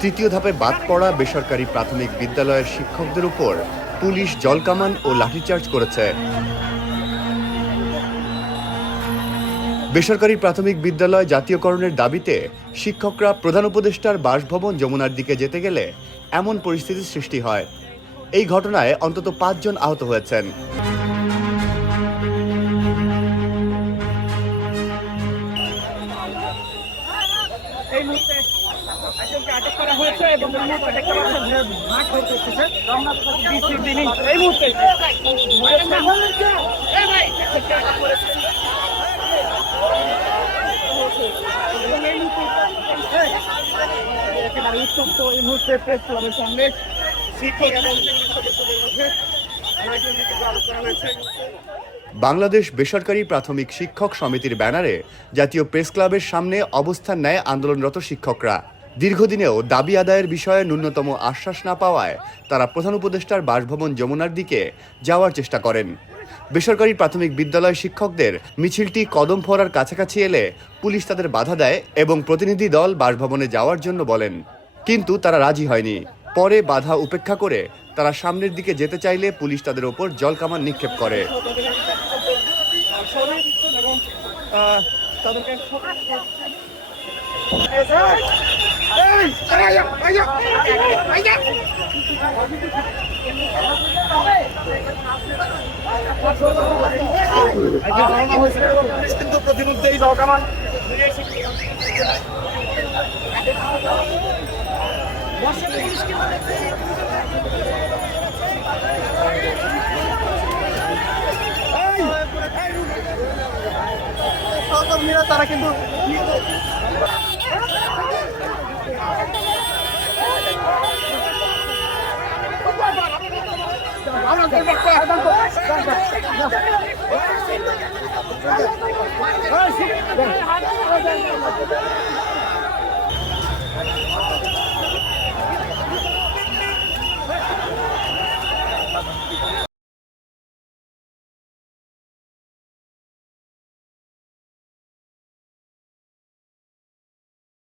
তৃতীয় ধাপে বাদ পড়া বেসরকারি প্রাথমিক বিদ্যালয়ের শিক্ষকদের উপর পুলিশ জলকামান ও লাঠিচার্জ করেছে। বেসরকারি প্রাথমিক বিদ্যালয় জাতীয়করণের দাবিতে শিক্ষকরা প্রধান উপদেষ্টার বাসভবন যমুনার দিকে যেতে গেলে এমন পরিস্থিতির সৃষ্টি হয়। এই ঘটনায় অন্তত ৫ জন আহত হয়েছেন। এই মুহূর্তে একজনকে আটক করা হয়েছে এবং এই মুহূর্তে উত্তপ্ত এই মুহূর্তে প্রেস ক্লাবের সামনে শিক্ষক এবং সদস্যদের মধ্যে করা হয়েছে। বাংলাদেশ বেসরকারি প্রাথমিক শিক্ষক সমিতির ব্যানারে জাতীয় প্রেস ক্লাবের সামনে অবস্থান নেয় আন্দোলনরত শিক্ষকরা। দীর্ঘদিনেও দাবি আদায়ের বিষয়ে ন্যূনতম আশ্বাস না পাওয়ায় তারা প্রধান উপদেষ্টার বাসভবন যমুনার দিকে যাওয়ার চেষ্টা করেন। বেসরকারি প্রাথমিক বিদ্যালয় শিক্ষকদের মিছিলটি কদম ফোয়ারার কাছাকাছি এলে পুলিশ তাদের বাধা দেয় এবং প্রতিনিধি দল বাসভবনে যাওয়ার জন্য বলেন, কিন্তু তারা রাজি হয়নি। পরে বাধা উপেক্ষা করে তারা সামনের দিকে যেতে চাইলে পুলিশ তাদের ওপর জলকামান নিক্ষেপ করে। কিন্তু প্রতিমধ্যেই জলকামান সহকর্মীরা তারা কিন্তু আমরা